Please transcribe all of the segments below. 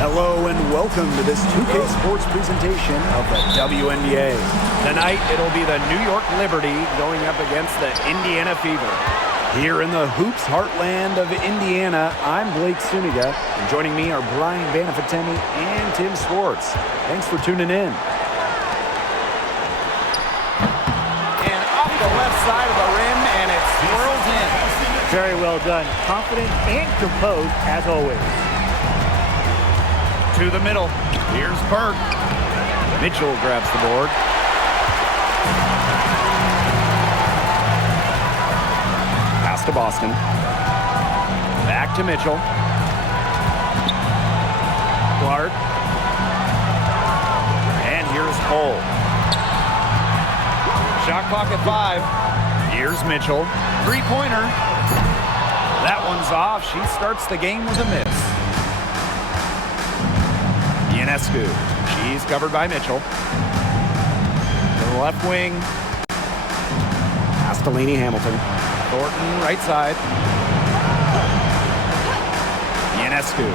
Hello and welcome to this 2K Sports presentation of the WNBA. Tonight it'll be the New York Liberty going up against the Indiana Fever. Here in the hoops heartland of Indiana, I'm Blake Suniga, and joining me are Brian Banafitemi and Tim Swartz. Thanks for tuning in. And off the left side of the rim, and it swirls in. Very well done. Confident and composed, as always. To the middle. Here's Burke. Mitchell grabs the board. Pass to Boston. Back to Mitchell. Clark. And here's Cole. Shot clock at 5. Here's Mitchell. Three-pointer. That one's off. She starts the game with a miss. Ionescu. She's covered by Mitchell. To the left wing. Pass to Lainey Hamilton. Thornton, right side. Ionescu.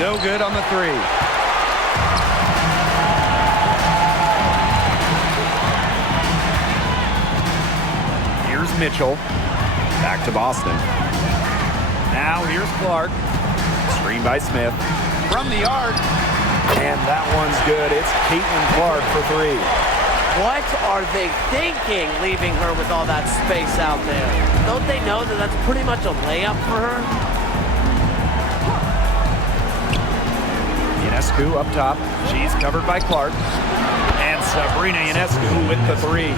No good on the three. Here's Mitchell. Back to Boston. Now here's Clark. Screen by Smith. From the arc. And that one's good. It's Caitlin Clark for three. What are they thinking, leaving her with all that space out there? Don't they know that that's pretty much a layup for her? Ionescu up top. She's covered by Clark. And Sabrina Ionescu with the three.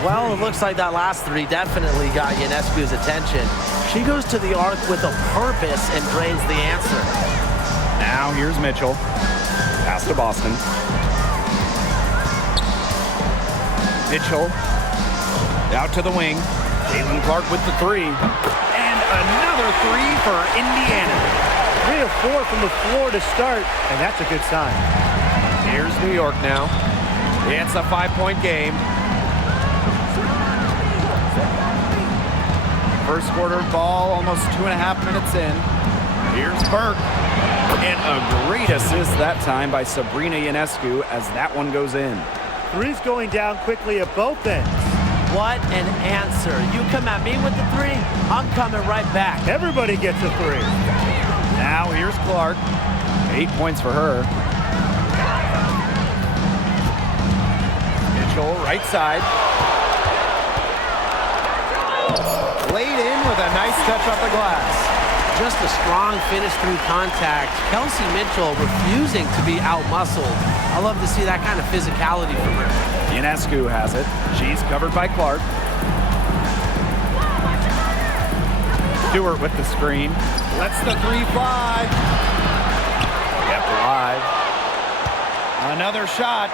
Well, it looks like that last three definitely got Ionescu's attention. She goes to the arc with a purpose and drains the answer. Now here's Mitchell. Pass to Boston. Mitchell out to the wing. Caitlin Clark with the three. And another three for Indiana. 3 of 4 from the floor to start, and that's a good sign. Here's New York now. It's a 5-point game. First quarter ball, almost 2.5 minutes in. Here's Burke. And a great assist that time by Sabrina Ionescu as that one goes in. Three's going down quickly at both ends. What an answer. You come at me with the three, I'm coming right back. Everybody gets a three. Now here's Clark. 8 points for her. Mitchell, right side. Laid in with a nice touch off the glass. Just a strong finish through contact. Kelsey Mitchell refusing to be out-muscled. I love to see that kind of physicality from her. Ionescu has it. She's covered by Clark. Stewart with the screen. Lets the three fly. Kept alive. Another shot.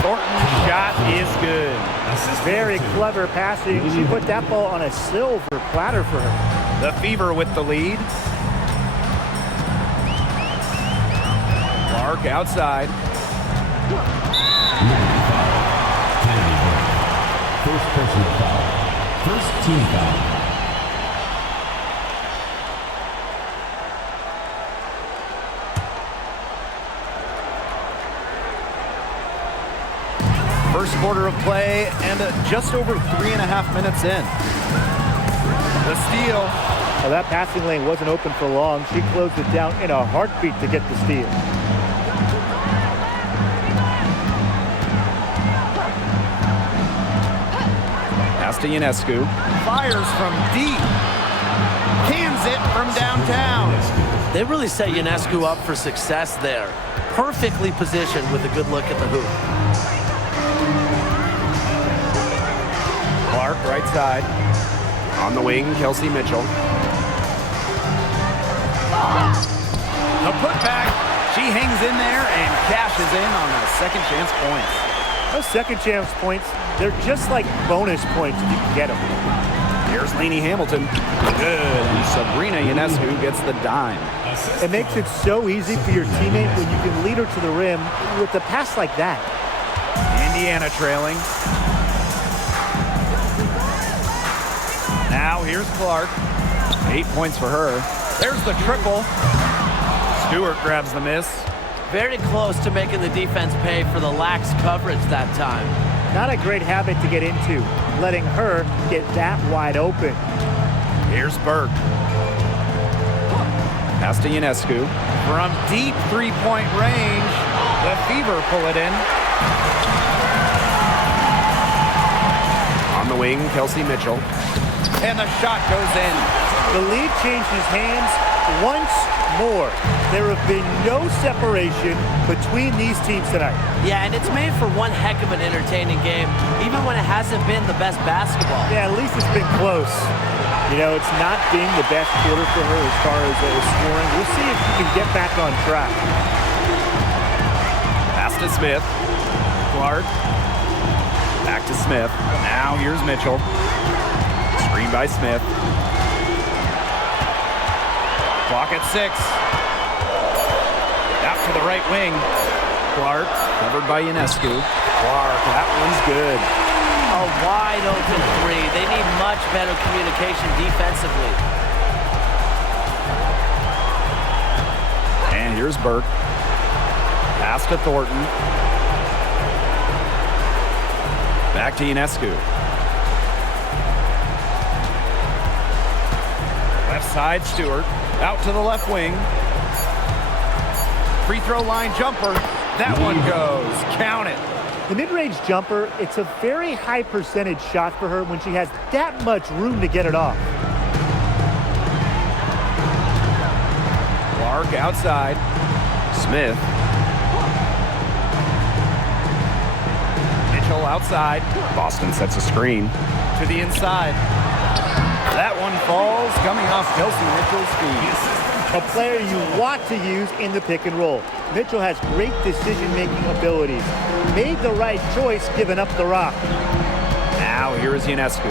Thornton's shot is good. Very clever passing. She put that ball on a silver platter for her. The Fever with the lead. Clark outside. First personal foul. First team foul. First quarter of play and just over 3.5 minutes in. The steal. Well, that passing lane wasn't open for long. She closed it down in a heartbeat to get the steal. Pass to Ionescu. Fires from deep. Cans it from downtown. They really set Ionescu up for success there. Perfectly positioned with a good look at the hoop. Clark, right side. On the wing, Kelsey Mitchell. The putback. She hangs in there and cashes in on the second chance points. Those second chance points, they're just like bonus points if you can get them. Here's Lainey Hamilton. Good. And Sabrina Ionescu gets the dime. It makes it so easy for your teammate when you can lead her to the rim with a pass like that. Indiana trailing. Now here's Clark. 8 points for her. There's the triple. Stewart grabs the miss. Very close to making the defense pay for the lax coverage that time. Not a great habit to get into, letting her get that wide open. Here's Burke. Pass to Ionescu. From deep three-point range, the Fever pull it in. On the wing, Kelsey Mitchell. And the shot goes in. The lead changes hands once more. There have been no separation between these teams tonight. Yeah, and it's made for one heck of an entertaining game, even when it hasn't been the best basketball. Yeah, at least it's been close. You know, it's not being the best quarter for her as far as scoring. We'll see if she can get back on track. Pass to Smith. Clark. Back to Smith. Now here's Mitchell. Screen by Smith. Clock at 6. Out to the right wing. Clark, covered by Ionescu. Clark, that one's good. A wide open three. They need much better communication defensively. And here's Burke. Pass to Thornton. Back to Ionescu. Left side, Stewart. Out to the left wing. Free throw line jumper. That one goes. Count it. The mid-range jumper, it's a very high percentage shot for her when she has that much room to get it off. Clark outside. Smith. Mitchell outside. Boston sets a screen. To the inside. That one falls, coming off Kelsey Mitchell's feet. A player you want to use in the pick and roll. Mitchell has great decision-making abilities. Made the right choice giving up the rock. Now here is Ionescu.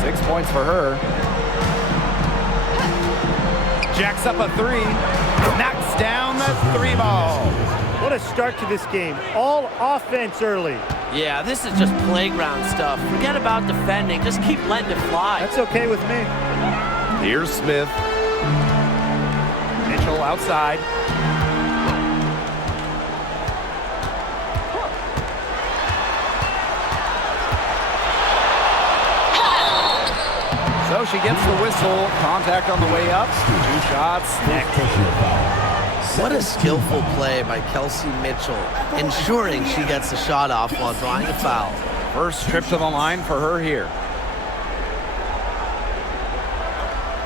6 points for her. Jacks up a three. Knocks down the three ball. What a start to this game. All offense early. Yeah, this is just playground stuff. Forget about defending. Just keep letting it fly. That's okay with me. Here's Smith. Mitchell outside. So she gets the whistle. Contact on the way up. 2 shots. What a skillful play by Kelsey Mitchell, ensuring she gets the shot off while drawing a foul. First trip to the line for her here.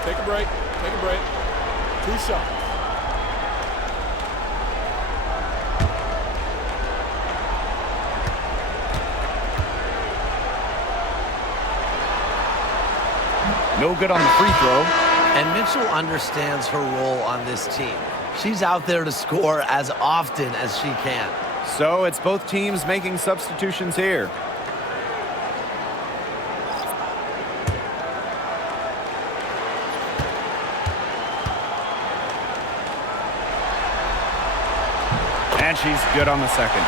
Take a break. Take a break. 2 shots. No good on the free throw. And Mitchell understands her role on this team. She's out there to score as often as she can. So it's both teams making substitutions here. And she's good on the second.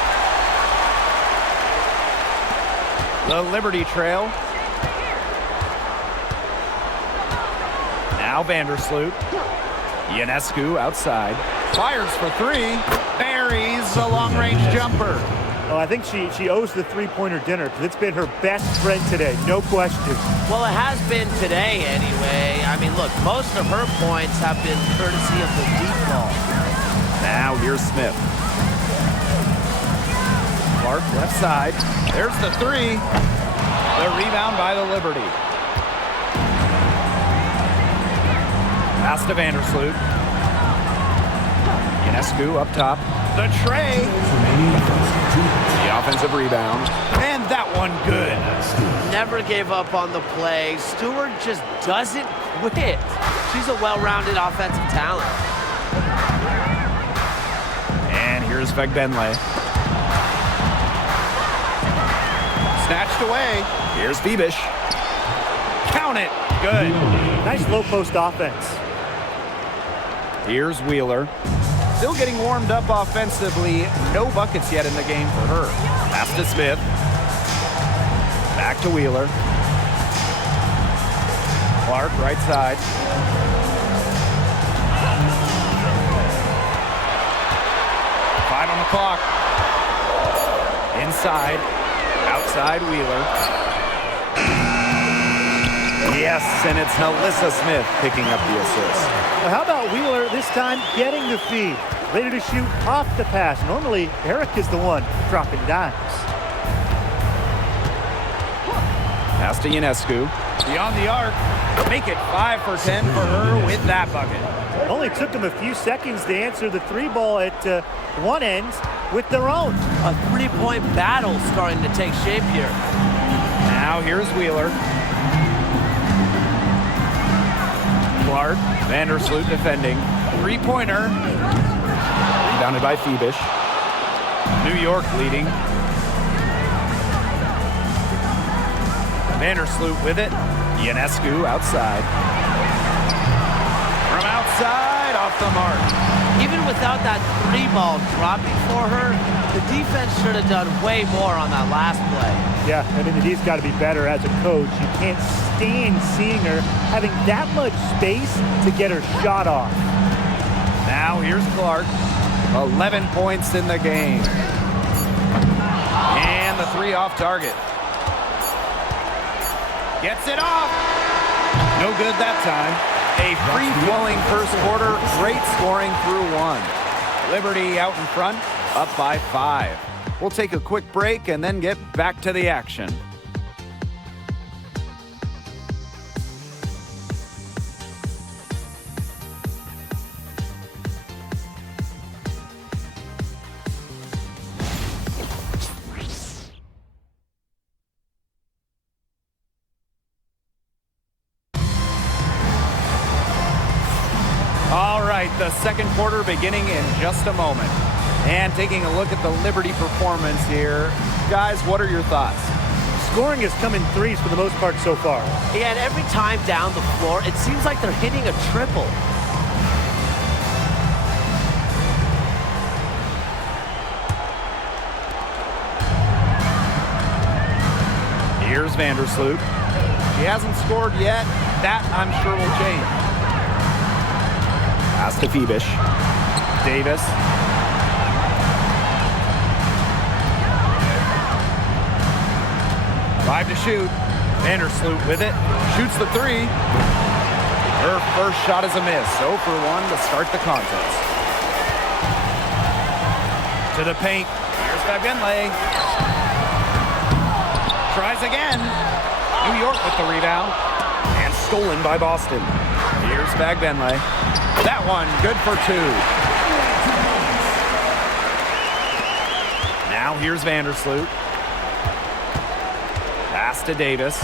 The Liberty trail. Now Vandersloot. Ionescu outside. Fires for 3. Buries a long-range jumper. Oh, I think she owes the three-pointer dinner because it's been her best friend today, no question. Well, it has been today anyway. I mean, look, most of her points have been courtesy of the deep ball. Now here's Smith. Clark left side. There's the 3. The rebound by the Liberty. Pass to Vandersloot. Ionescu up top. The tray. The offensive rebound. And that one good. Never gave up on the play. Stewart just doesn't quit. She's a well-rounded offensive talent. And here's Vegbenle. Snatched away. Here's Bebish. Count it. Good. Nice low-post offense. Here's Wheeler. Still getting warmed up offensively. No buckets yet in the game for her. Pass to Smith. Back to Wheeler. Clark, right side. Five on the clock. Inside. Outside Wheeler. Yes, and it's Naismith Smith picking up the assist. Well, how about Wheeler this time getting the feed? Ready to shoot off the pass. Normally, Eric is the one dropping dimes. Pass to Ionescu. Beyond the arc. Make it 5 for 10 for her with that bucket. It only took them a few seconds to answer the three ball at one end with their own. A three-point battle starting to take shape here. Now here's Wheeler. Clark, Vandersloot defending. Three-pointer. Rebounded by Phoebish. New York leading. Vandersloot with it. Ionescu outside. From outside, off the mark. Even without that three ball dropping for her, the defense should have done way more on that last play. Yeah, I mean, the D's got to be better as a coach. You can't stand seeing her having that much space to get her shot off. Now here's Clark. 11 points in the game. And the three off target. Gets it off. No good that time. A free-flowing first quarter. Great scoring through one. Liberty out in front, up by 5. We'll take a quick break and then get back to the action. All right, the second quarter beginning in just a moment. And taking a look at the Liberty performance here. Guys, what are your thoughts? Scoring has come in threes for the most part so far. Yeah, and every time down the floor, it seems like they're hitting a triple. Here's Vandersloot. She hasn't scored yet. That, I'm sure, will change. Pass to Phoebish. Davis. Five to shoot. Vandersloot with it. Shoots the three. Her first shot is a miss. 0 for 1 to start the contest. To the paint. Here's Fabgenle. Tries again. New York with the rebound. And stolen by Boston. Here's Fabgenle. That one good for 2. Now here's Vandersloot. Pass to Davis.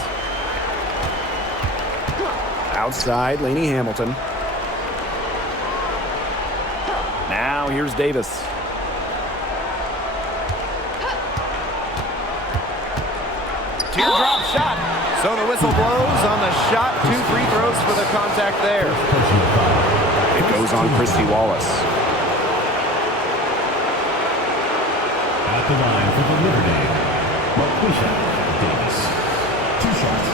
Outside, Lainey Hamilton. Now here's Davis. Teardrop shot. So the whistle blows on the shot. 2 free throws for the contact there. It goes on Christy Wallace. At the line for the Liberty, Marquisha Davis. 2 shots.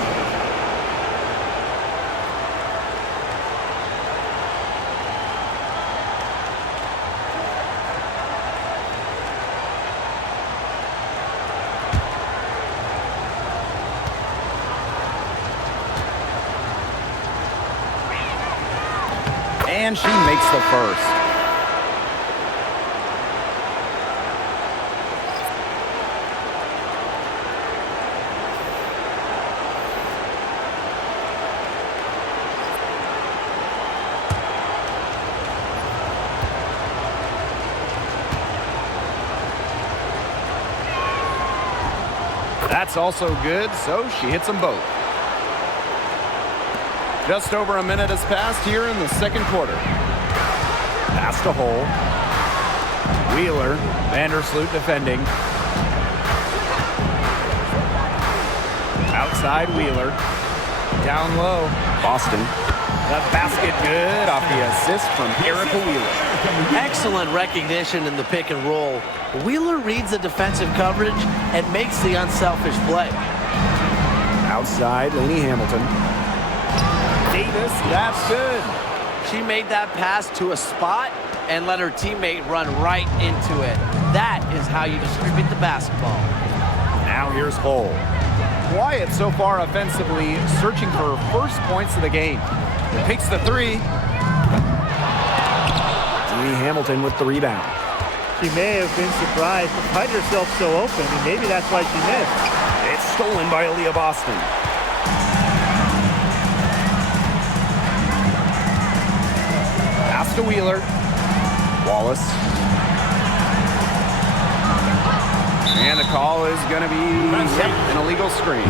And she makes the first. That's also good, so she hits them both. Just over a minute has passed here in the second quarter. Pass to Hole. Wheeler, Vandersloot defending. Outside Wheeler. Down low, Boston. The basket good off the assist from Erica Wheeler. Excellent recognition in the pick and roll. Wheeler reads the defensive coverage and makes the unselfish play. Outside, Lainey Hamilton. this. That's good. She made that pass to a spot and let her teammate run right into it. That is how you distribute the basketball. Now here's Hull. Quiet so far offensively, searching for her first points of the game. Takes the three. Lee Hamilton with the rebound. She may have been surprised to find herself so open, and maybe that's why she missed. It's stolen by Aaliyah Boston. Pass to Wheeler. Wallace. And the call is going to be an illegal screen.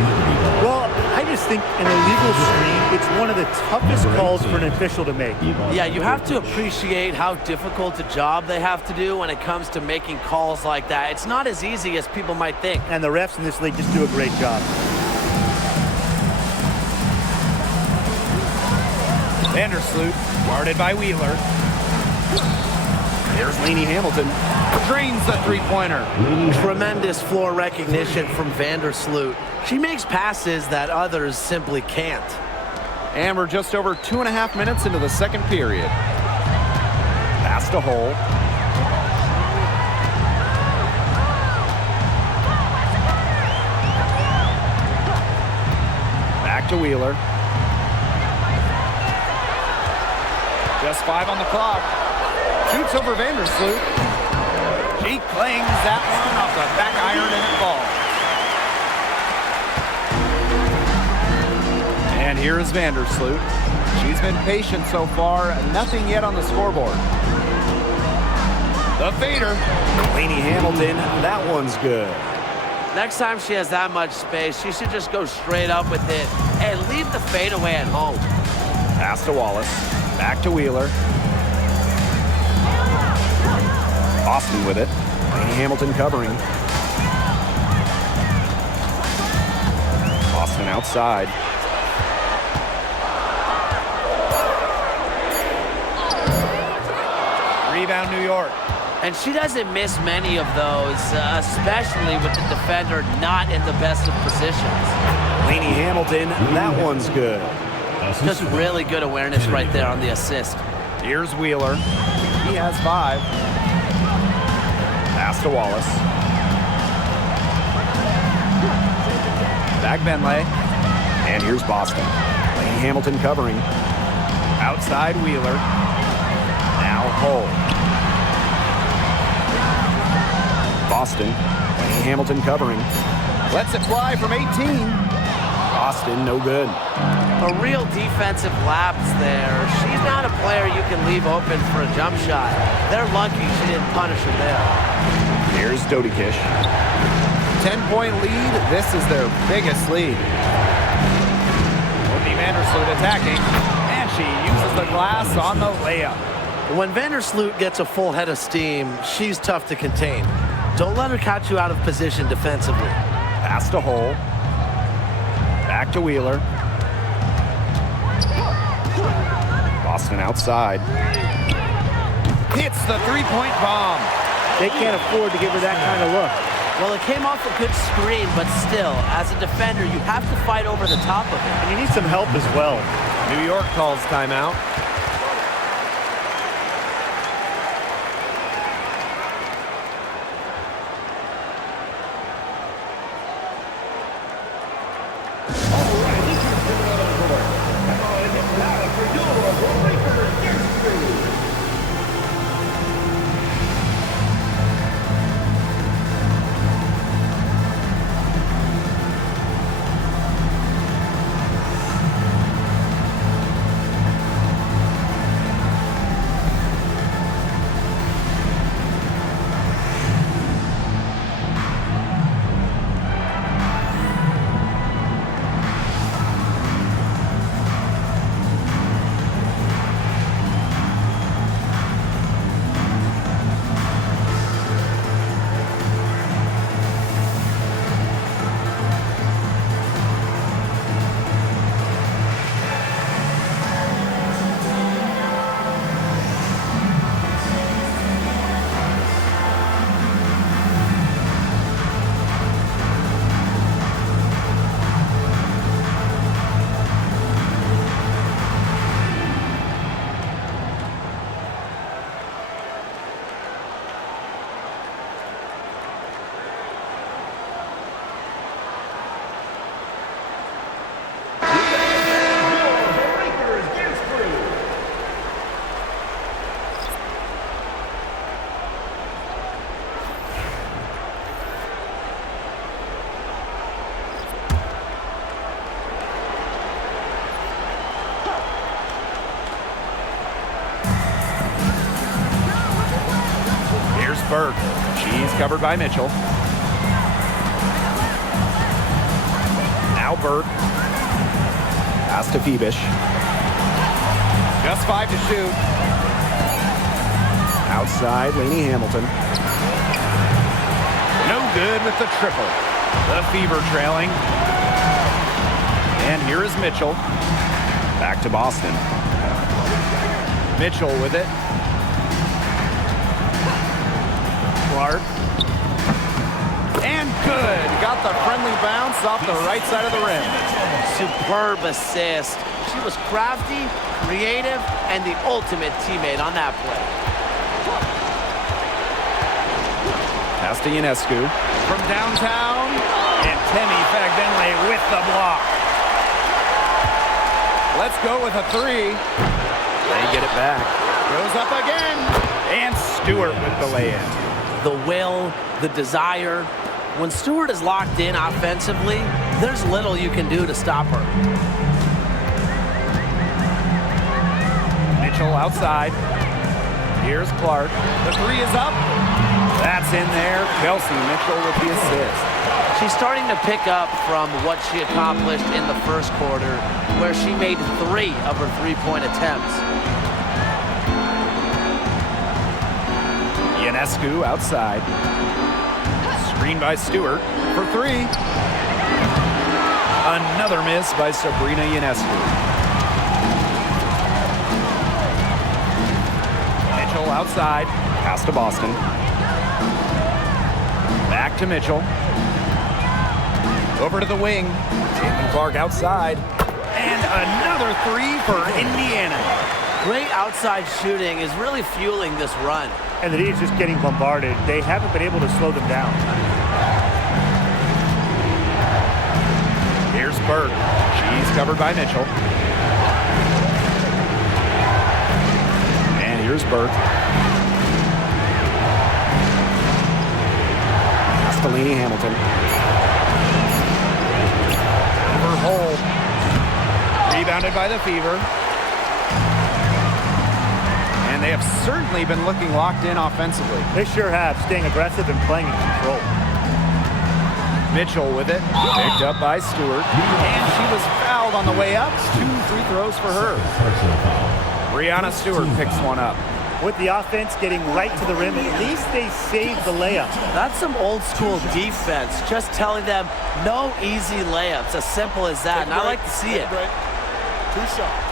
Well, I just think an illegal screen, it's one of the toughest calls for an official to make. Yeah, you have to appreciate how difficult a job they have to do when it comes to making calls like that. It's not as easy as people might think. And the refs in this league just do a great job. Vandersloot, guarded by Wheeler. There's Lainey Hamilton. Drains the three-pointer. Tremendous floor recognition from Vandersloot. She makes passes that others simply can't. And we're just over 2.5 minutes into the second period. Pass to Hull. Back to Wheeler. Just 5 on the clock. Shoots over Vandersloot. She clings that one off the back iron and it falls. And here is Vandersloot. She's been patient so far. Nothing yet on the scoreboard. The fader. Lainey Hamilton, that one's good. Next time she has that much space, she should just go straight up with it and leave the fadeaway at home. Pass to Wallace. Back to Wheeler. Boston with it. Lainey Hamilton covering. Boston outside. Rebound New York. And she doesn't miss many of those, especially with the defender not in the best of positions. Lainey Hamilton, that one's good. Just really good awareness right there on the assist. Here's Wheeler. He has 5. Pass to Wallace. Back Benley. And here's Boston. Lainey Hamilton covering. Outside Wheeler. Now Hull. Boston. Lainey Hamilton covering. Lets it fly from 18. Boston, no good. A real defensive lapse there. She's not a player you can leave open for a jump shot. They're lucky she didn't punish her there. Here's Dodikish. 10-point lead. This is their biggest lead. Courtney Vandersloot attacking. And she uses the glass on the layup. When Vandersloot gets a full head of steam, she's tough to contain. Don't let her catch you out of position defensively. Pass to Hull. Back to Wheeler. Boston outside. Hits the three-point bomb. They can't afford to give her that kind of look. Well, it came off a good screen, but still, as a defender, you have to fight over the top of it. And you need some help as well. New York calls timeout. Burke. She's covered by Mitchell. Now Burke. Pass to Phoebish. Just 5 to shoot. Outside, Lainey Hamilton. No good with the triple. The Fever trailing. And here is Mitchell. Back to Boston. Mitchell with it. Clark. And good. Got the friendly bounce off the right side of the rim. Superb assist. She was crafty, creative, and the ultimate teammate on that play. Pass to Ionescu. From downtown. And Temi Fagbenle with the block. Let's go with a 3. They get it back. Goes up again. And Stewart with the lay-in. The will, the desire. When Stewart is locked in offensively, there's little you can do to stop her. Mitchell outside. Here's Clark. The 3 is up. That's in there. Kelsey Mitchell with the assist. She's starting to pick up from what she accomplished in the first quarter, where she made 3 of her 3-point attempts. Ionescu outside. Screen by Stewart for 3. Another miss by Sabrina Ionescu. Mitchell outside. Pass to Boston. Back to Mitchell. Over to the wing. Caitlin Clark outside. And another 3 for Indiana. Great outside shooting is really fueling this run. And the Heat's just getting bombarded. They haven't been able to slow them down. Here's Burke. She's covered by Mitchell. And here's Burke. Castellini Hamilton. Over Hole. Rebounded by the Fever. And they have certainly been looking locked in offensively. They sure have, staying aggressive and playing in control. Mitchell with it. Picked up by Stewart. And she was fouled on the way up. 2 free throws for her. Brianna Stewart picks one up. With the offense getting right to the rim, at least they saved the layup. That's some old school defense, just telling them no easy layups, as simple as that, and I like to see it. 2 shots.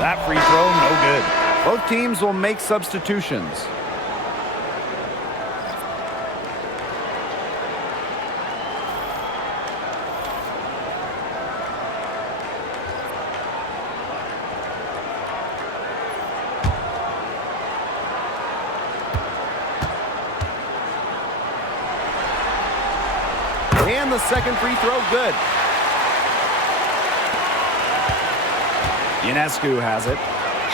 That free throw, no good. Both teams will make substitutions. And the second free throw, good. Ionescu has it.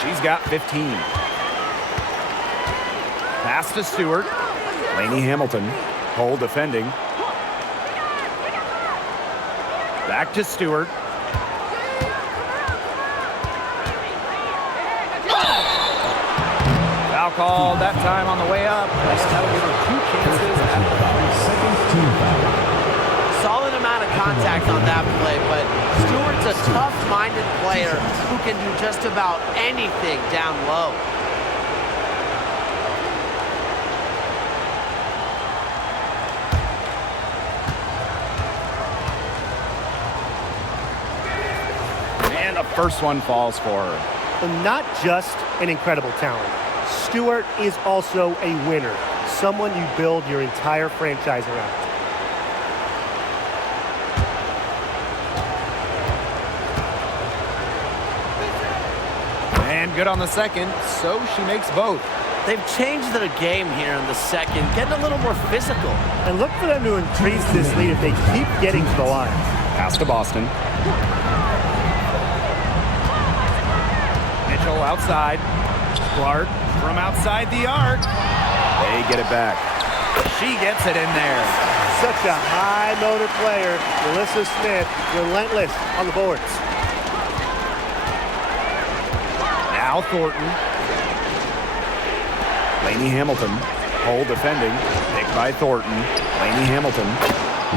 She's got 15. Pass to Stewart. Lainey Hamilton. Hole defending. Back to Stewart. Foul called that time on the way up. That'll give her 2 chances at the second team foul. Solid amount of contact on that play, but Stewart's a tough-minded player who can do just about anything down low. And the first one falls for her. But not just an incredible talent. Stewart is also a winner, someone you build your entire franchise around. And good on the second, so she makes both. They've changed their game here in the second, getting a little more physical. And look for them to increase this lead if they keep getting to the line. Pass to Boston. Mitchell outside. Clark from outside the arc. They get it back. She gets it in there. Such a high-motor player. Melissa Smith, relentless on the boards. Now Thornton. Lainey Hamilton. Hole defending. Picked by Thornton. Lainey Hamilton.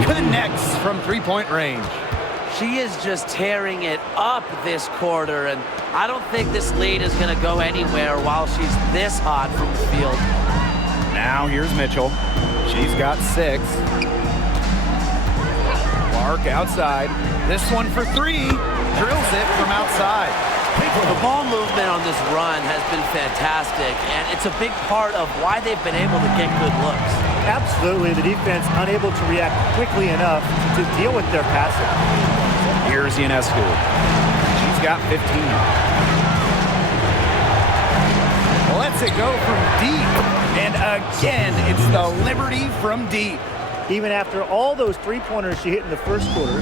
Connects from three-point range. She is just tearing it up this quarter, and I don't think this lead is going to go anywhere while she's this hot from the field. Now here's Mitchell. She's got 6. Clark outside. This one for 3. Drills it from outside. The ball movement on this run has been fantastic, and it's a big part of why they've been able to get good looks. Absolutely, the defense unable to react quickly enough to deal with their passing. Here's Ionescu. She's got 15. Lets it go from deep. And again, it's the Liberty from deep. Even after all those three-pointers she hit in the first quarter,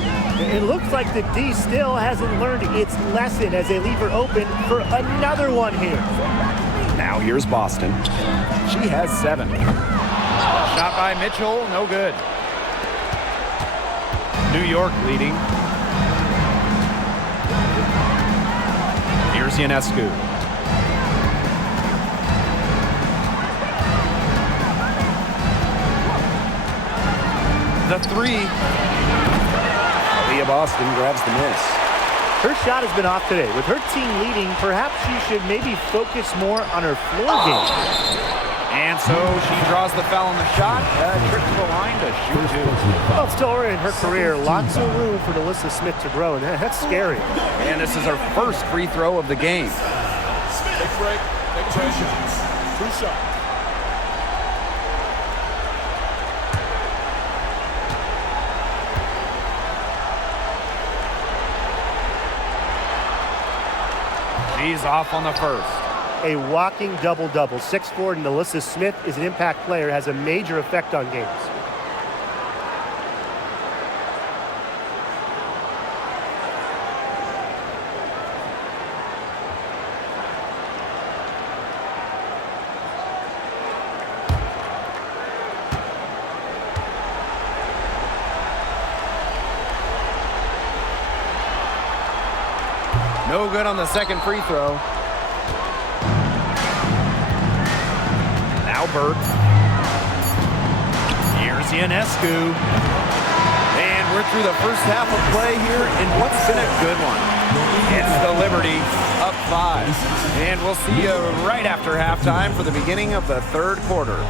it looks like the D still hasn't learned its lesson as they leave her open for another one here. Now here's Boston. She has 7. Shot by Mitchell, no good. New York leading. Here's Ionescu. The 3. Leah Boston grabs the miss. Her shot has been off today. With her team leading, perhaps she should maybe focus more on her floor game. And so she draws the foul on the shot. Trip to the line to shoot 2. Well, still early in her career, lots of room for Melissa Smith to grow, and that's scary. And this is her first free throw of the game. Take a break. Take a break. 2 shots. She's off on the first. A walking double-double. 6'4" Melissa Smith is an impact player, has a major effect on games. No good on the second free throw. Now Burt. Here's Ionescu. And we're through the first half of play here in what's been a good one. It's the Liberty up 5. And we'll see you right after halftime for the beginning of the third quarter.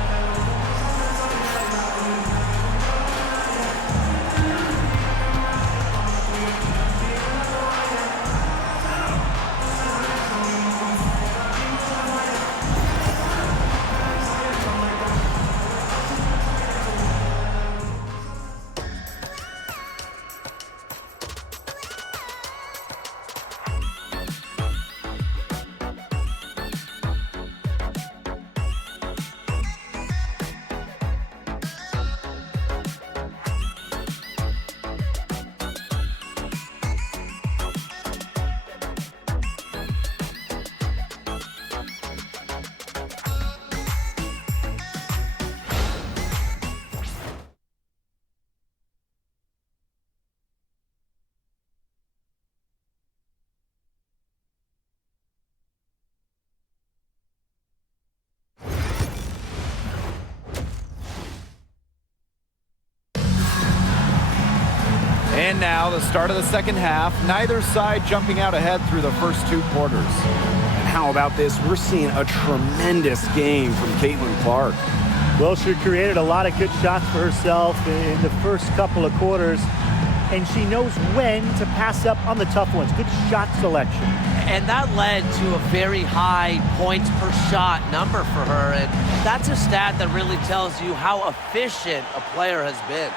And now the start of the second half. Neither side jumping out ahead through the first 2 quarters. And how about this? We're seeing a tremendous game from Caitlin Clark. Well, she created a lot of good shots for herself in the first couple of quarters, and she knows when to pass up on the tough ones. Good shot selection. And that led to a very high points per shot number for her, and that's a stat that really tells you how efficient a player has been.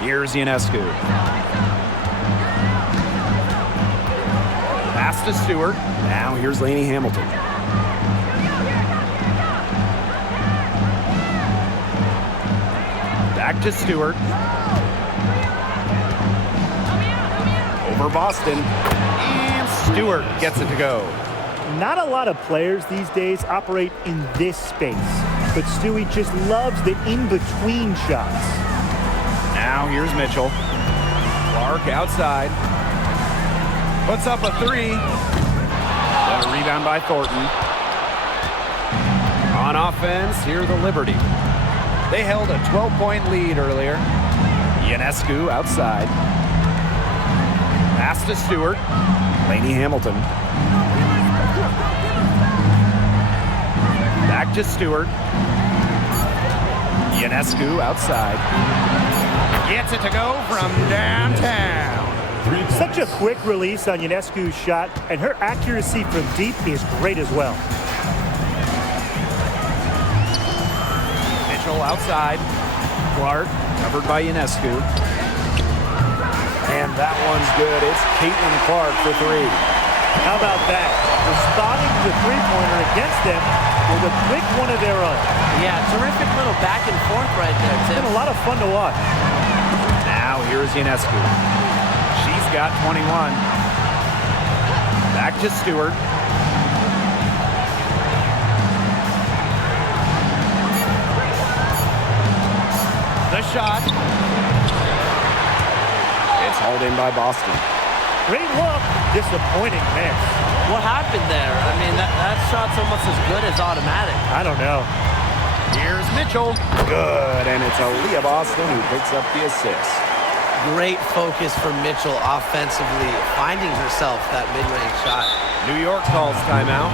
Here's Ionescu. Pass to Stewart. Now here's Lainey Hamilton. Back to Stewart. Over Boston. And Stewart gets it to go. Not a lot of players these days operate in this space, but Stewie just loves the in-between shots. Now here's Mitchell. Clark outside. Puts up a three. A rebound by Thornton. On offense, here the Liberty. They held a 12-point lead earlier. Ionescu outside. Pass to Stewart. Laney Hamilton. Back to Stewart. Ionescu outside. Gets it to go from downtown. Such a quick release on Ionescu's shot, and her accuracy from deep is great as well. Mitchell outside. Clark covered by Ionescu. And that one's good. It's Caitlin Clark for three. How about that? Responding to the three-pointer against them with a quick one of their own. Yeah, terrific little back and forth right there, It's Tim. been a lot of fun to watch. Now here's Ionescu. She's got 21. Back to Stewart. The shot. It's hauled in by Boston. Great look, disappointing miss. What happened there? I mean, that shot's almost as good as automatic. I don't know. Here's Mitchell. Good, and it's Aaliyah Boston who picks up the assist. Great focus for Mitchell offensively, finding herself that mid-range shot. New York calls timeout.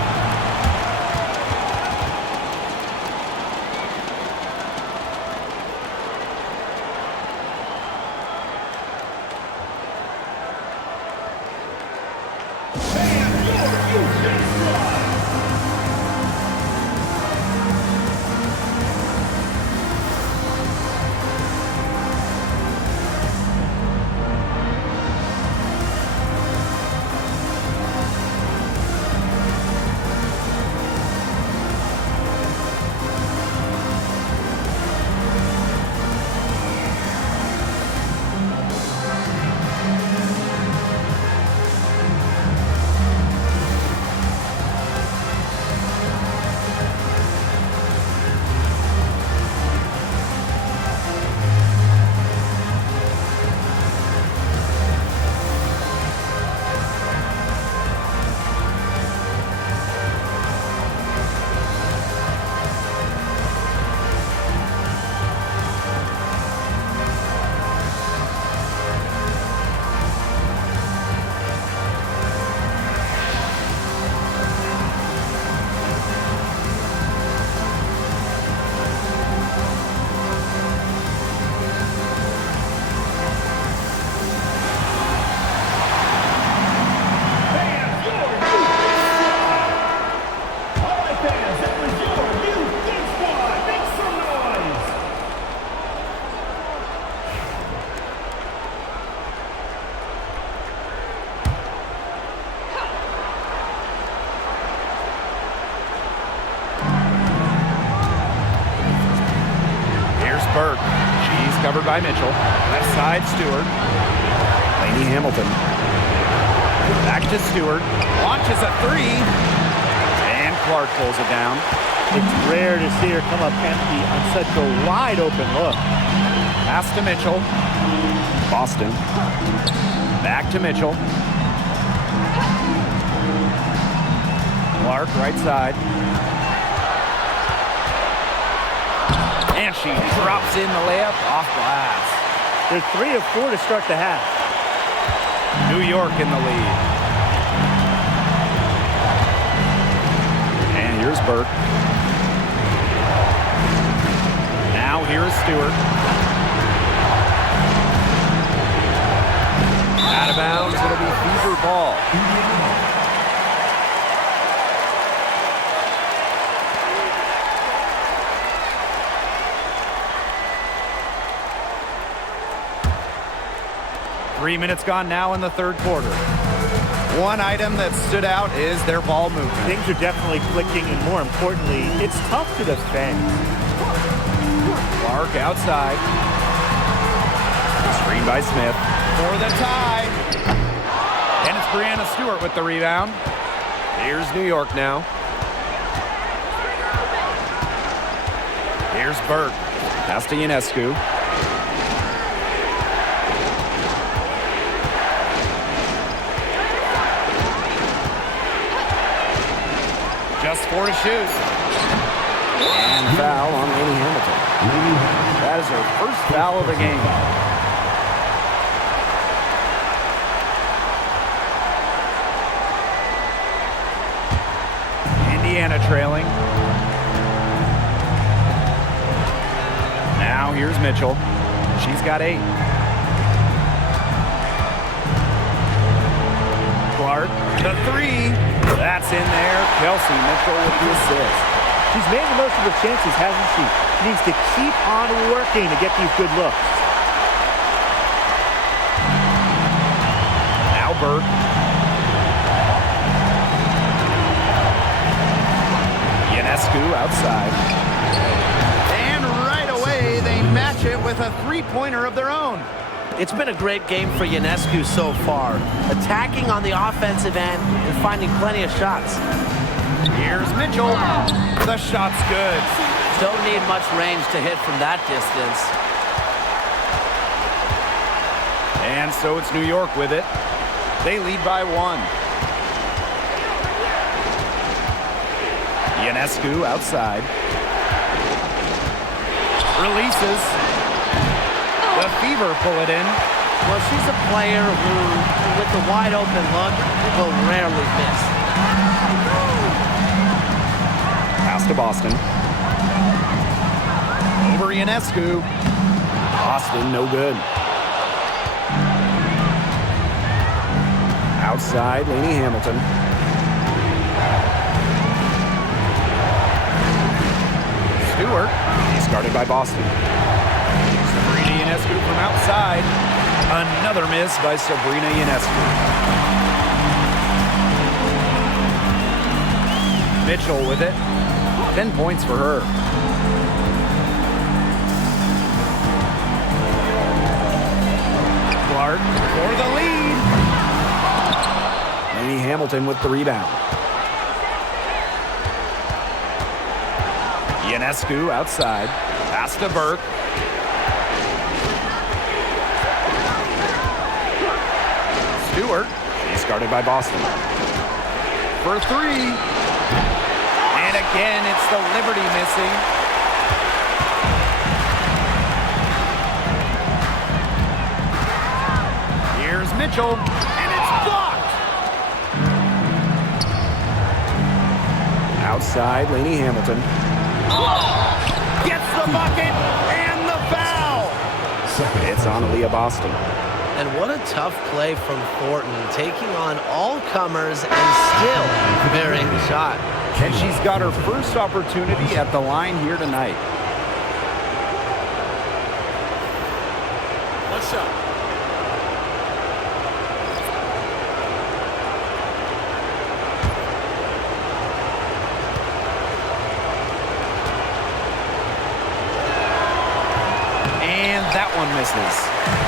Burke. She's covered by Mitchell. Left side, Stewart. Laney Hamilton. Back to Stewart. Launches a three. And Clark pulls it down. It's rare to see her come up empty on such a wide open look. Pass to Mitchell. Boston. Back to Mitchell. Clark, right side. And she drops in the layup off glass. They're 3 of 4 to start the half. New York in the lead. And here's Burke. Now here is Stewart. Out of bounds, it'll be Fever ball. 3 minutes gone now in the third quarter. One item that stood out is their ball movement. Things are definitely clicking, and more importantly, it's tough to defend. Clark outside. Screen by Smith. For the tie. And it's Brianna Stewart with the rebound. Here's New York now. Here's Burke. Pass to Ionescu. Just 4 to shoot. And foul on Lainey Hamilton. That is her first foul of the game. Indiana trailing. Now here's Mitchell. She's got 8. Clark, the 3. That's in there. Kelsey Mitchell with the assist. She's made the most of her chances, hasn't she? She needs to keep on working to get these good looks. Now Burke. Ionescu outside. And right away, they match it with a 3-pointer of their own. It's been a great game for Ionescu so far, attacking on the offensive end and finding plenty of shots. Here's Mitchell. The shot's good. Don't need much range to hit from that distance. And so it's New York with it. They lead by 1. Ionescu outside. Releases. The Fever pull it in. Well, she's a player who, with the wide open look, will rarely miss. Pass to Boston. Over Ionescu. Boston, no good. Outside, Lainey Hamilton. Stewart. He's guarded by Boston. Sabrina Ionescu from outside. Another miss by Sabrina Ionescu. Mitchell with it. 10 points for her. Clark for the lead. Lainey Hamilton with the rebound. Ionescu outside. Pass to Burke. Stewart. He's guarded by Boston. For 3. And again, it's the Liberty missing. Here's Mitchell, and it's blocked. Outside, Lainey Hamilton. Gets the bucket, and the foul. It's on Aaliyah Boston. And what a tough play from Thornton, taking on all comers and still burying the shot. And she's got her first opportunity at the line here tonight. One shot. And that one misses.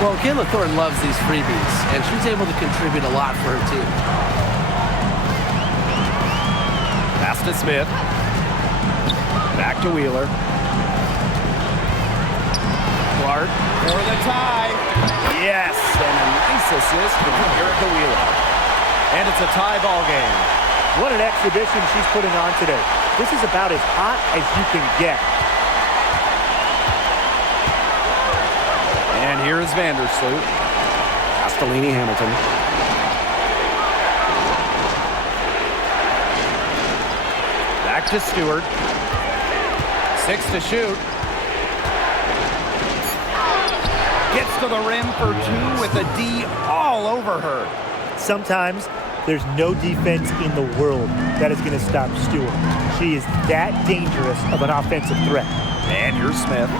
Well, Kayla Thornton loves these freebies, and she's able to contribute a lot for her team. Pass to Smith. Back to Wheeler. Clark for the tie. Yes, and a nice assist from Erica Wheeler. And it's a tie ball game. What an exhibition she's putting on today. This is about as hot as you can get. And here is Vandersloot. Pass to Lainey Hamilton. Back to Stewart. 6 to shoot. Gets to the rim for 2 with a D all over her. Sometimes there's no defense in the world that is going to stop Stewart. She is that dangerous of an offensive threat. And here's Smith.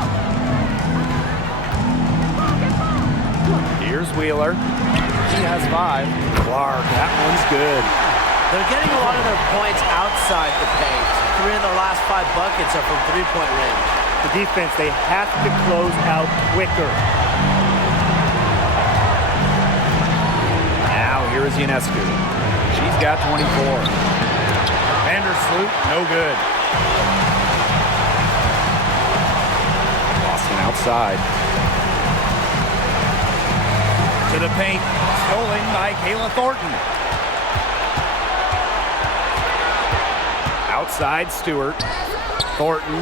Here's Wheeler. He has 5. Clark, that one's good. They're getting a lot of their points outside the paint. 3 of their last 5 buckets are from three-point range. The defense, they have to close out quicker. Now Here is Ionescu. She's got 24. Vandersloot, no good. Boston outside. To the paint. Stolen by Kayla Thornton. Outside Stewart. Thornton.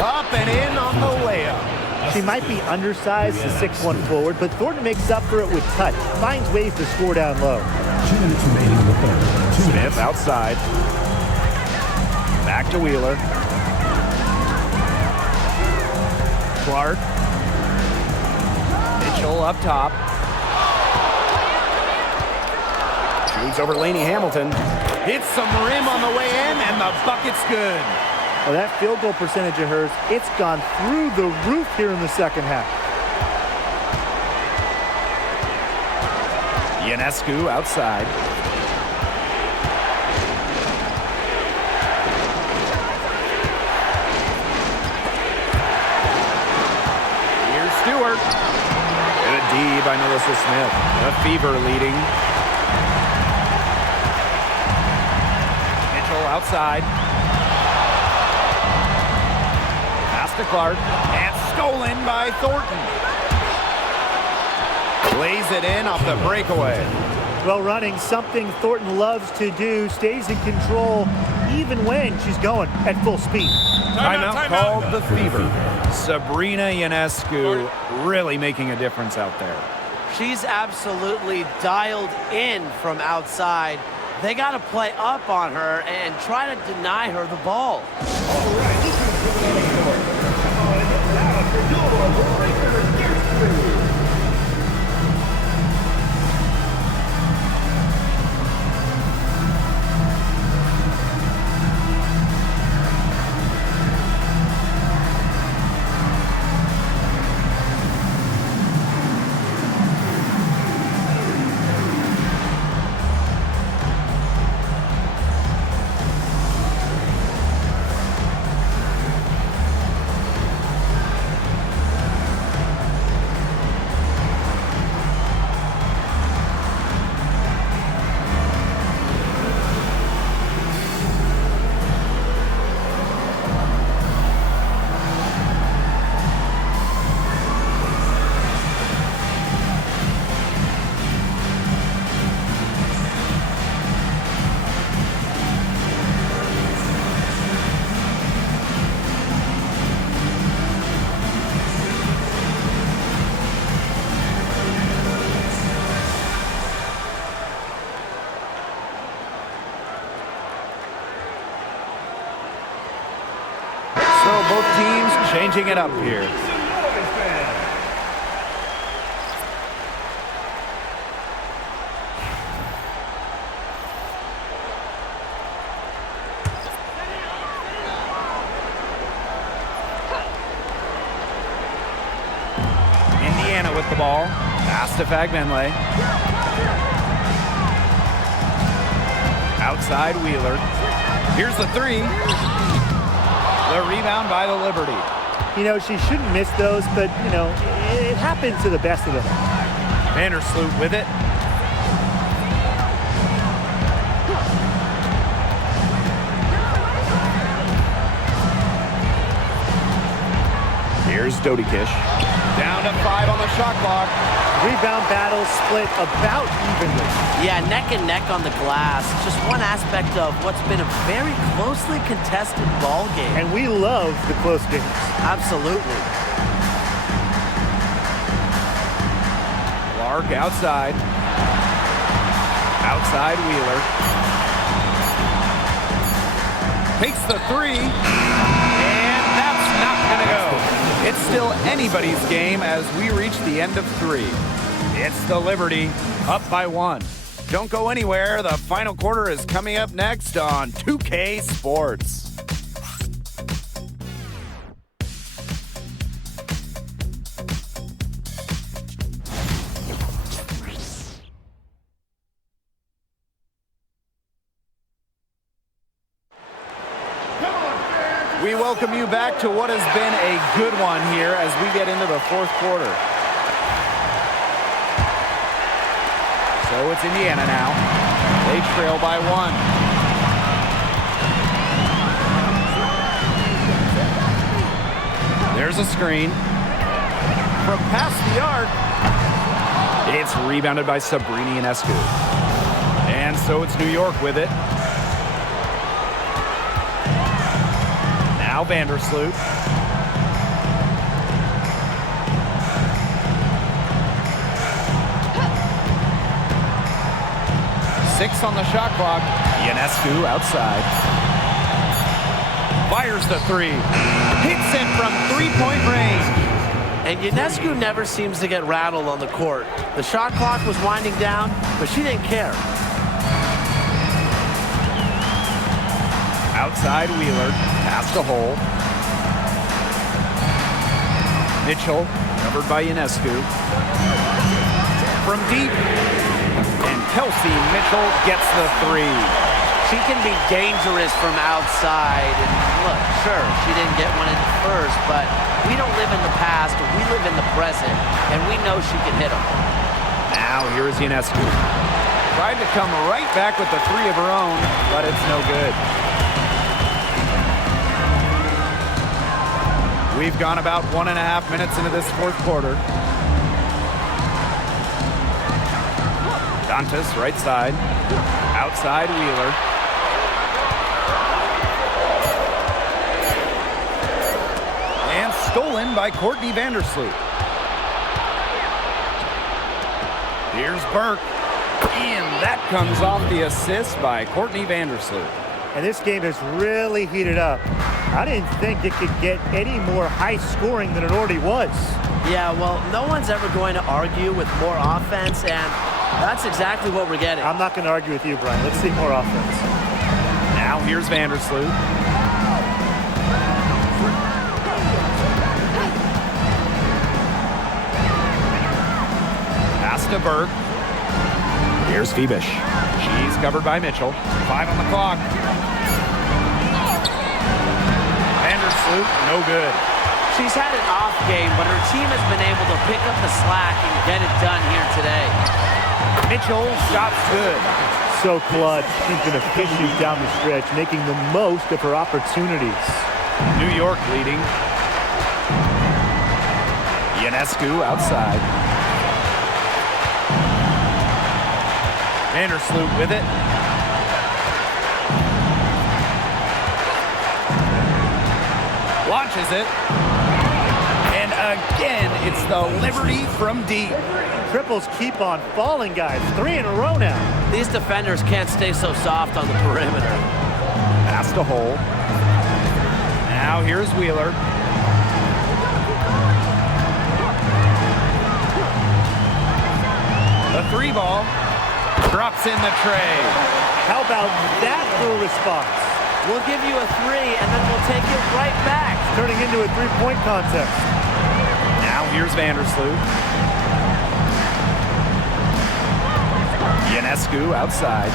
Up and in on the layup. She might be undersized to 6'1" forward, but Thornton makes up for it with touch. Finds ways to score down low. 2 minutes remaining in the third. Smith outside. Back to Wheeler. Clark. Mitchell up top. Shoots over Laney Hamilton. Hits some rim on the way in, and the bucket's good. Oh, that field goal percentage of hers, it's gone through the roof here in the second half. Ionescu outside. Here's Stewart. Good D by Melissa Smith. The Fever leading. Mitchell outside. Pass to Clark. And stolen by Thornton. Lays it in off the breakaway. Well, running, something Thornton loves to do, stays in control even when she's going at full speed. Timeout called the Fever. Sabrina Ionescu really making a difference out there. She's absolutely dialed in from outside. They got to play up on her and try to deny her the ball. Both teams changing it up here. Indiana with the ball. Pass to Fagbenle. Outside Wheeler. Here's the three. The rebound by the Liberty. You know, she shouldn't miss those, but, you know, it happens to the best of them. Vandersloot with it. Here's Dodikish. Down to 5 on the shot clock. Rebound battle split about evenly. Yeah, neck and neck on the glass. Just one aspect of what's been a very closely contested ball game. And we love the close games. Absolutely. Clark outside. Outside Wheeler. Takes the three. And that's not going to go. It's still anybody's game as we reach the end of 3. It's the Liberty, up by 1. Don't go anywhere. The final quarter is coming up next on 2K Sports. We welcome you back to what has been a good one here as we get into the 4th quarter. So it's Indiana now. They trail by 1. There's a screen. From past the arc. It's rebounded by Sabrina Ionescu. And so it's New York with it. Now Vandersloot. Six on the shot clock. Ionescu outside. Fires the 3. Hits it from three-point range. And Ionescu never seems to get rattled on the court. The shot clock was winding down, but she didn't care. Outside Wheeler. Past the hole. Mitchell. Covered by Ionescu. From deep. And Kelsey Mitchell gets the 3. She can be dangerous from outside. And look, sure, she didn't get one in first, but we don't live in the past. We live in the present, and we know she can hit them. Now here's Ionescu. Tried to come right back with the 3 of her own, but it's no good. We've gone about 1.5 minutes into this fourth quarter. Dantas, right side. Outside Wheeler. And stolen by Courtney Vandersloot. Here's Burke. And that comes off the assist by Courtney Vandersloot. And this game has really heated up. I didn't think it could get any more high scoring than it already was. Yeah, well, no one's ever going to argue with more offense, and that's exactly what we're getting. I'm not going to argue with you, Brian. Let's see more offense. Now here's Vandersloot. Pass to Burke. Here's Phoebish. She's covered by Mitchell. 5 on the clock. Vandersloot, no good. She's had an off game, but her team has been able to pick up the slack and get it done here today. Mitchell, shot's good. So clutch. She's been efficient down the stretch, making the most of her opportunities. New York leading. Ionescu outside. Vandersloot with it. Launches it. And again, it's the Liberty from deep. Triples keep on falling, guys. 3 in a row now. These defenders can't stay so soft on the perimeter. Pass to hole. Now here's Wheeler. The 3 ball. Drops in the tray. How about that for a response? We'll give you a 3, and then we'll take it right back. Turning into a 3-point contest. Now here's Vandersloot. Ionescu outside.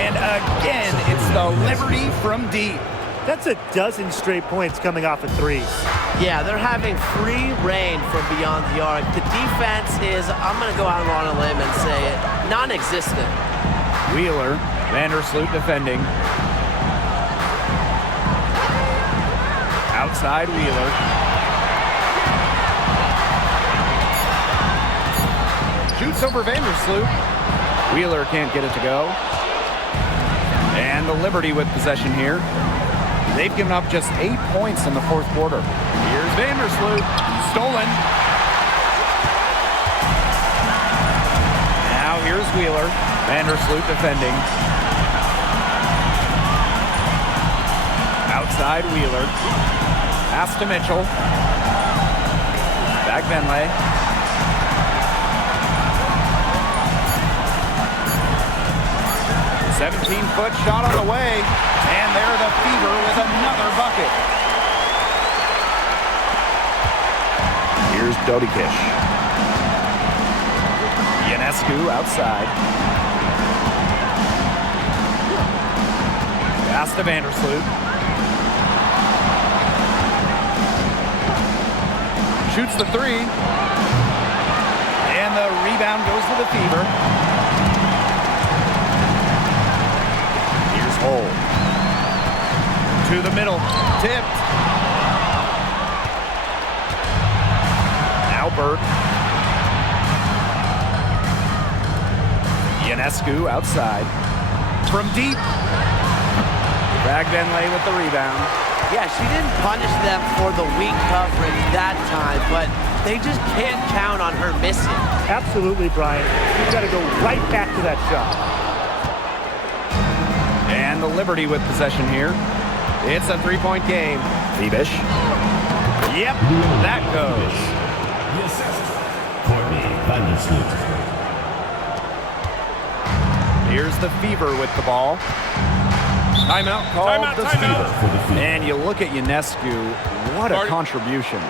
And again, it's the Liberty from deep. That's a dozen straight points coming off of 3s. Yeah, they're having free reign from beyond the arc. The defense is, I'm going to go out on a limb and say it, non-existent. Wheeler, Vandersloot defending. Outside Wheeler. Shoots over Vandersloot. Wheeler can't get it to go. And the Liberty with possession here. They've given up just 8 points in the fourth quarter. Here's Vandersloot. Stolen. Now here's Wheeler. Vandersloot defending. Outside Wheeler. Pass to Mitchell. Back Benley. A 17-foot shot on the way. And there the Fever with another bucket. Here's Dodikish. Ionescu outside. Pass to Vandersloot. Shoots the 3. And the rebound goes to the Fever. To the middle. Tipped. Now Burke. Ionescu outside. From deep. Ragbenley with the rebound. Yeah, she didn't punish them for the weak coverage that time, but they just can't count on her missing. Absolutely, Brian. You've got to go right back to that shot. And the Liberty with possession here. It's a three-point game. Thiebish. Yep, that goes. The assessor, Courtney Vandersloot. Here's the Fever with the ball. Timeout called Timeout, the timeout. Fever. And you look at Ionescu, what a contribution.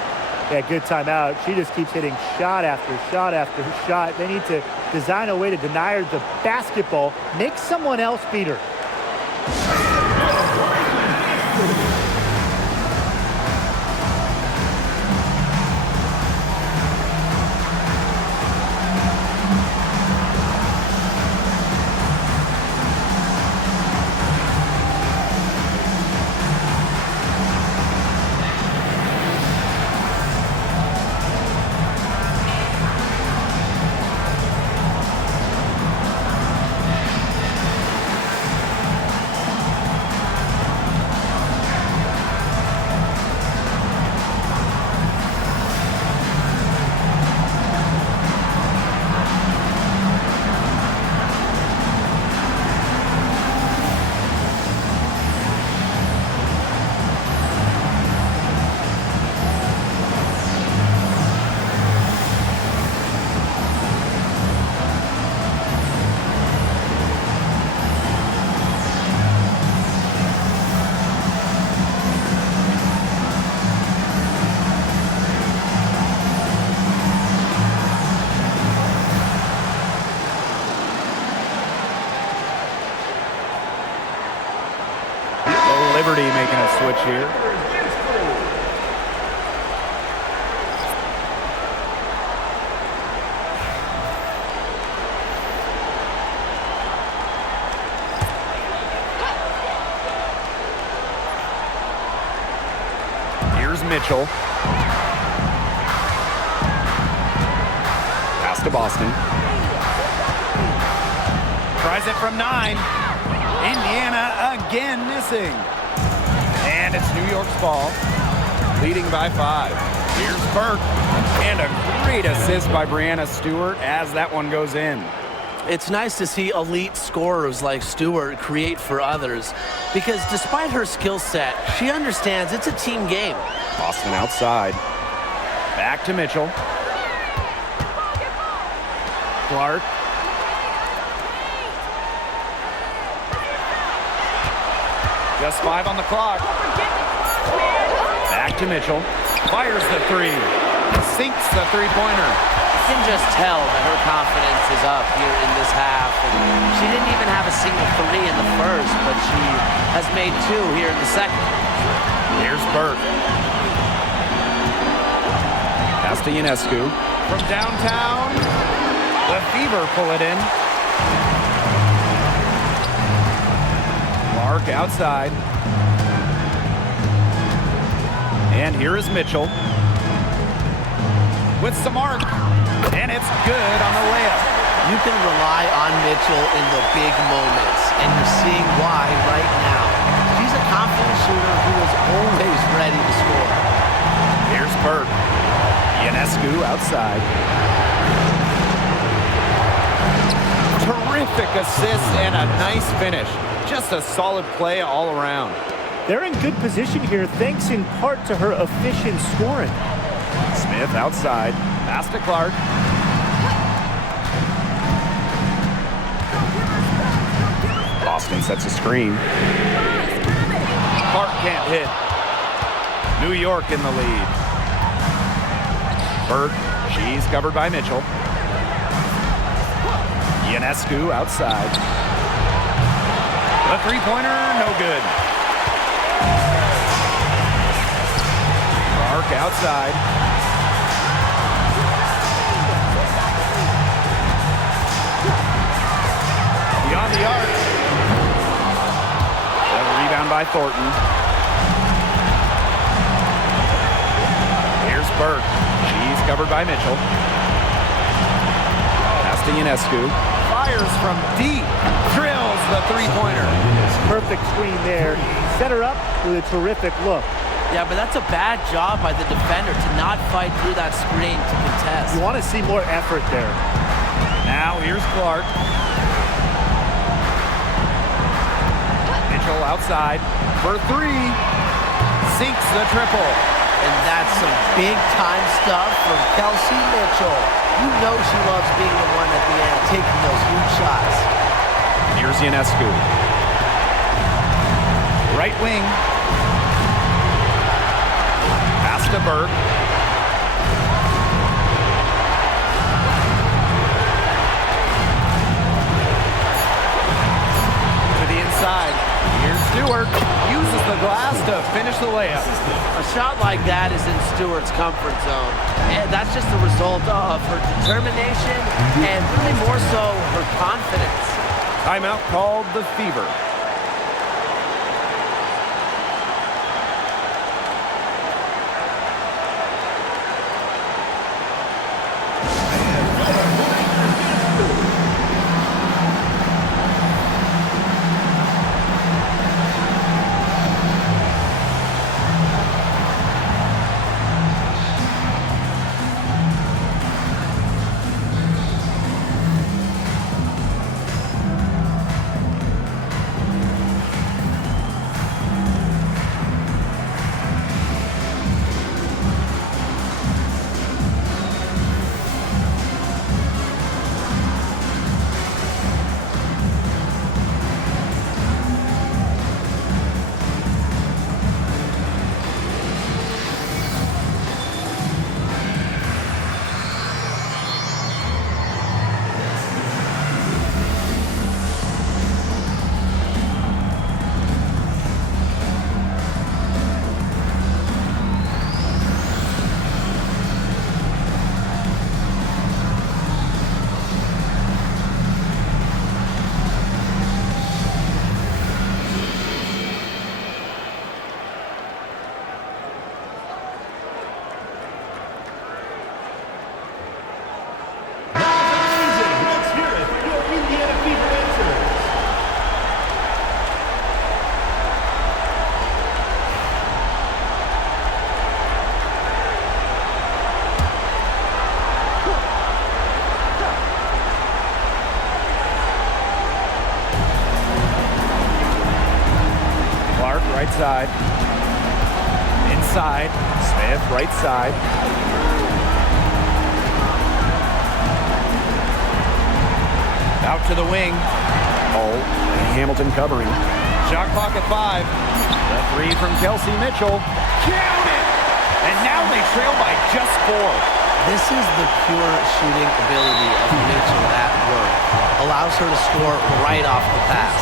Yeah, good timeout. She just keeps hitting shot after shot after shot. They need to design a way to deny her the basketball, make someone else beat her. Liberty making a switch here. Here's Mitchell. Pass to Boston. Tries it from 9. Indiana again missing. And it's New York's ball, leading by 5. Here's Burke, and a great assist by Brianna Stewart as that one goes in. It's nice to see elite scorers like Stewart create for others, because despite her skill set, she understands it's a team game. Boston outside. Back to Mitchell. Clark. Just 5 on the clock. Back to Mitchell. Fires the 3. Sinks the three-pointer. You can just tell that her confidence is up here in this half. And she didn't even have a single 3 in the first, but she has made 2 here in the second. Here's Burke. Pass to Ionescu. From downtown, the Fever pull it in. Clark outside. And here is Mitchell. With some arc. And it's good on the layup. You can rely on Mitchell in the big moments, and you're seeing why right now. She's a confident shooter who is always ready to score. Here's Burke. Ionescu outside. Terrific assist and a nice finish. Just a solid play all around. They're in good position here, thanks in part to her efficient scoring. Smith outside. Pass to Clark. Boston sets a screen. Clark can't hit. New York in the lead. Burke, she's covered by Mitchell. Ionescu outside. The three-pointer, no good. Clark outside. Beyond the arc. The rebound by Thornton. Burke. She's covered by Mitchell. Pass to Ionescu. Fires from deep. Drills the three-pointer. Perfect screen there. Set her up with a terrific look. Yeah, but that's a bad job by the defender to not fight through that screen to contest. You want to see more effort there. Now here's Clark. Mitchell outside for three. Sinks the triple. And that's some big-time stuff from Kelsey Mitchell. You know she loves being the one at the end, taking those huge shots. Here's Ionescu. Right wing. Pass to Burke. To the inside. Here's Stewart. Uses the glass to finish the layup. A shot like that is in Stewart's comfort zone. And that's just the result of her determination and really more so her confidence. Timeout called the Fever. Right side. Inside. Smith, right side. Out to the wing. Oh, Hamilton covering. Shot clock at 5. The three from Kelsey Mitchell. Count it! And now they trail by just 4. This is the pure shooting ability of Mitchell at work. Allows her to score right off the pass.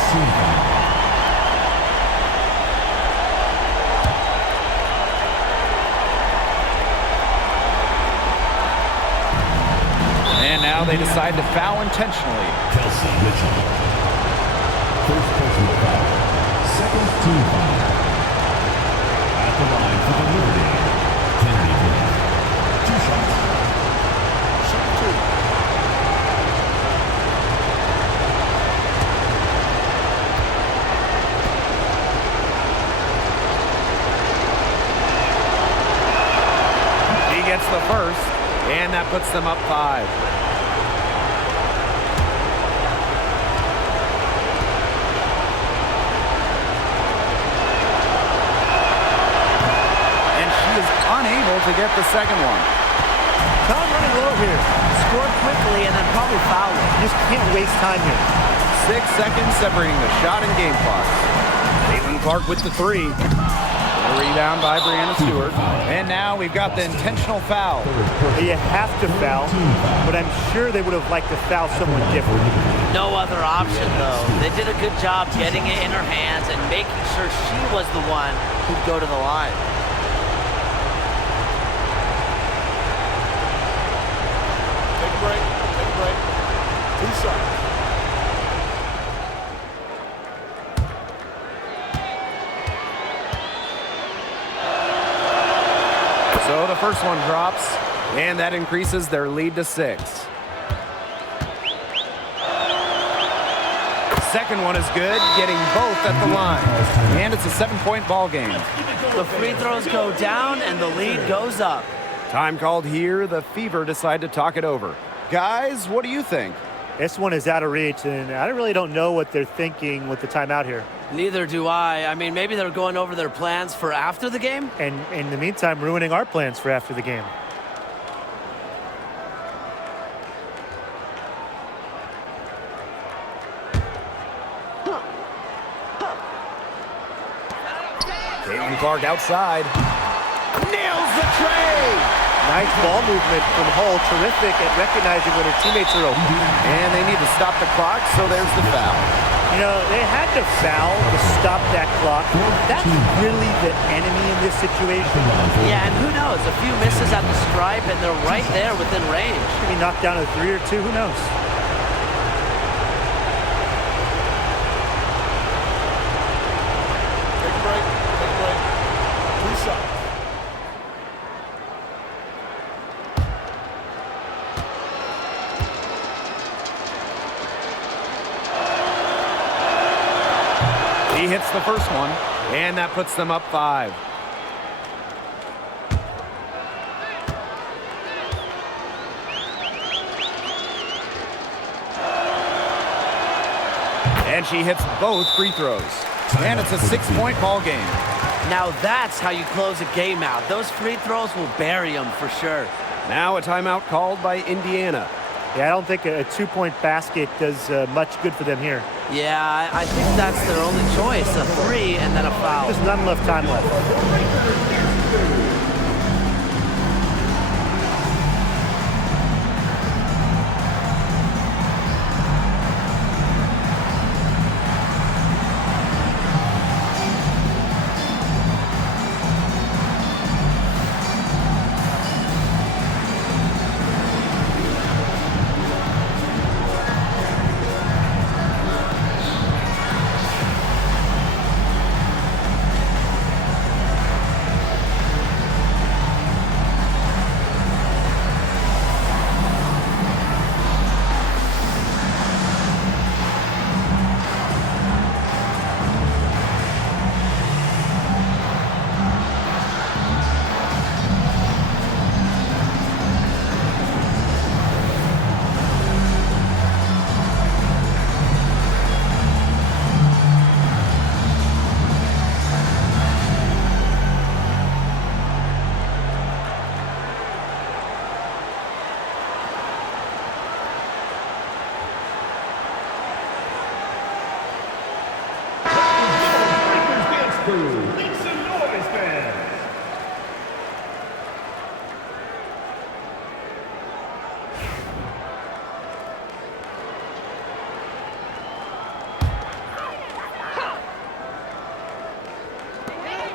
And now they decide to foul intentionally. Kelsey Mitchell. First personal foul. Second team foul. At the line for the Liberty. 10 2 shots. Shoot two. He gets the first, and that puts them up 5. Unable to get the second one. Time running low here. Score quickly and then probably foul it. You just can't waste time here. 6 seconds separating the shot and game clocks. Caitlin Clark with the 3. The rebound by Brianna Stewart. And now we've got the intentional foul. You have to foul, but I'm sure they would have liked to foul someone different. No other option, though. They did a good job getting it in her hands and making sure she was the one who'd go to the line. Take a break. 2 shots. So the first one drops, and that increases their lead to 6. Second one is good, getting both at the line. And it's a 7-point ball game. The free throws go down, and the lead goes up. Time called here. The Fever decide to talk it over. Guys, what do you think? This one is out of reach, and I really don't know what they're thinking with the timeout here. Neither do I. I mean, maybe they're going over their plans for after the game. And in the meantime, ruining our plans for after the game. Caitlin Clark outside. Nails the tray! Nice ball movement from Hull. Terrific at recognizing when her teammates are open. And they need to stop the clock, so there's the foul. You know, they had to foul to stop that clock. That's really the enemy in this situation. Yeah, and who knows? A few misses at the stripe, and they're right there within range. Maybe knocked down a 3 or 2. Who knows? Take a break. Take a break. 2 shots. He hits the first one, and that puts them up 5. And she hits both free throws. And it's a 6-point ball game. Now that's how you close a game out. Those free throws will bury them for sure. Now a timeout called by Indiana. Yeah, I don't think a 2-point basket does much good for them here. Yeah, I think that's their only choice, a 3 and then a foul. There's not enough time left.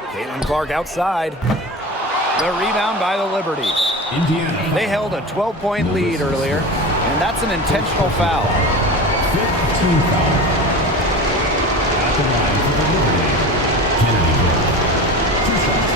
Caitlin Clark outside. The rebound by the Liberty. Indiana. They held a 12-point lead earlier, and that's an intentional foul. 15 foul. At the line for the Liberty. Kennedy Brooke. 2 shots.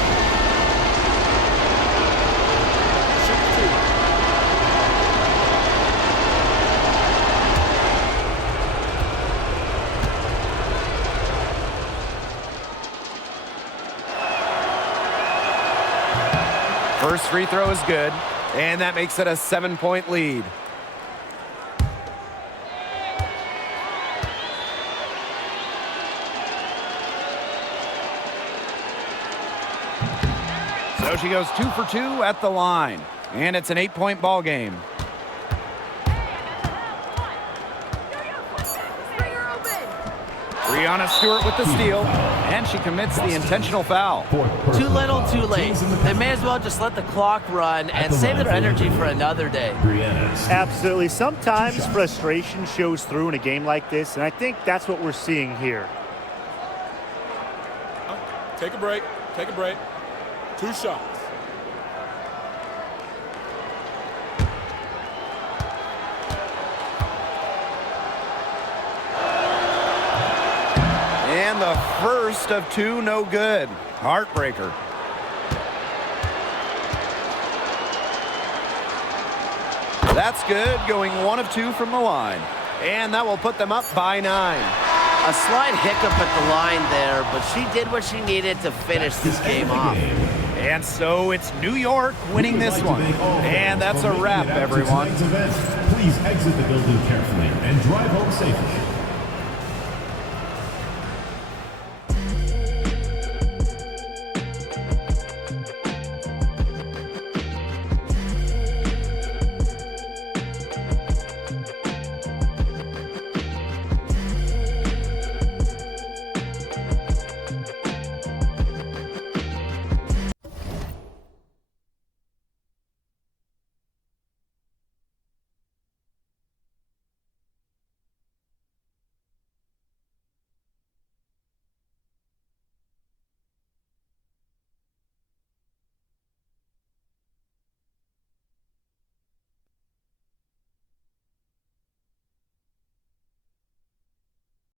First free throw is good, and that makes it a 7-point lead. So she goes 2 for 2 at the line, and it's an 8-point ball game. Brianna Stewart with the steal, and she commits the intentional foul. Too little, too late. They may as well just let the clock run and save their energy for another day. Absolutely. Sometimes frustration shows through in a game like this, and I think that's what we're seeing here. Take a break. Take a break. 2 shots. And the first of 2, no good. Heartbreaker. That's good, going 1 of 2 from the line. And that will put them up by 9. A slight hiccup at the line there, but she did what she needed to finish this game off. And so it's New York winning this one. And that's a wrap, everyone. Please exit the building carefully and drive home safely.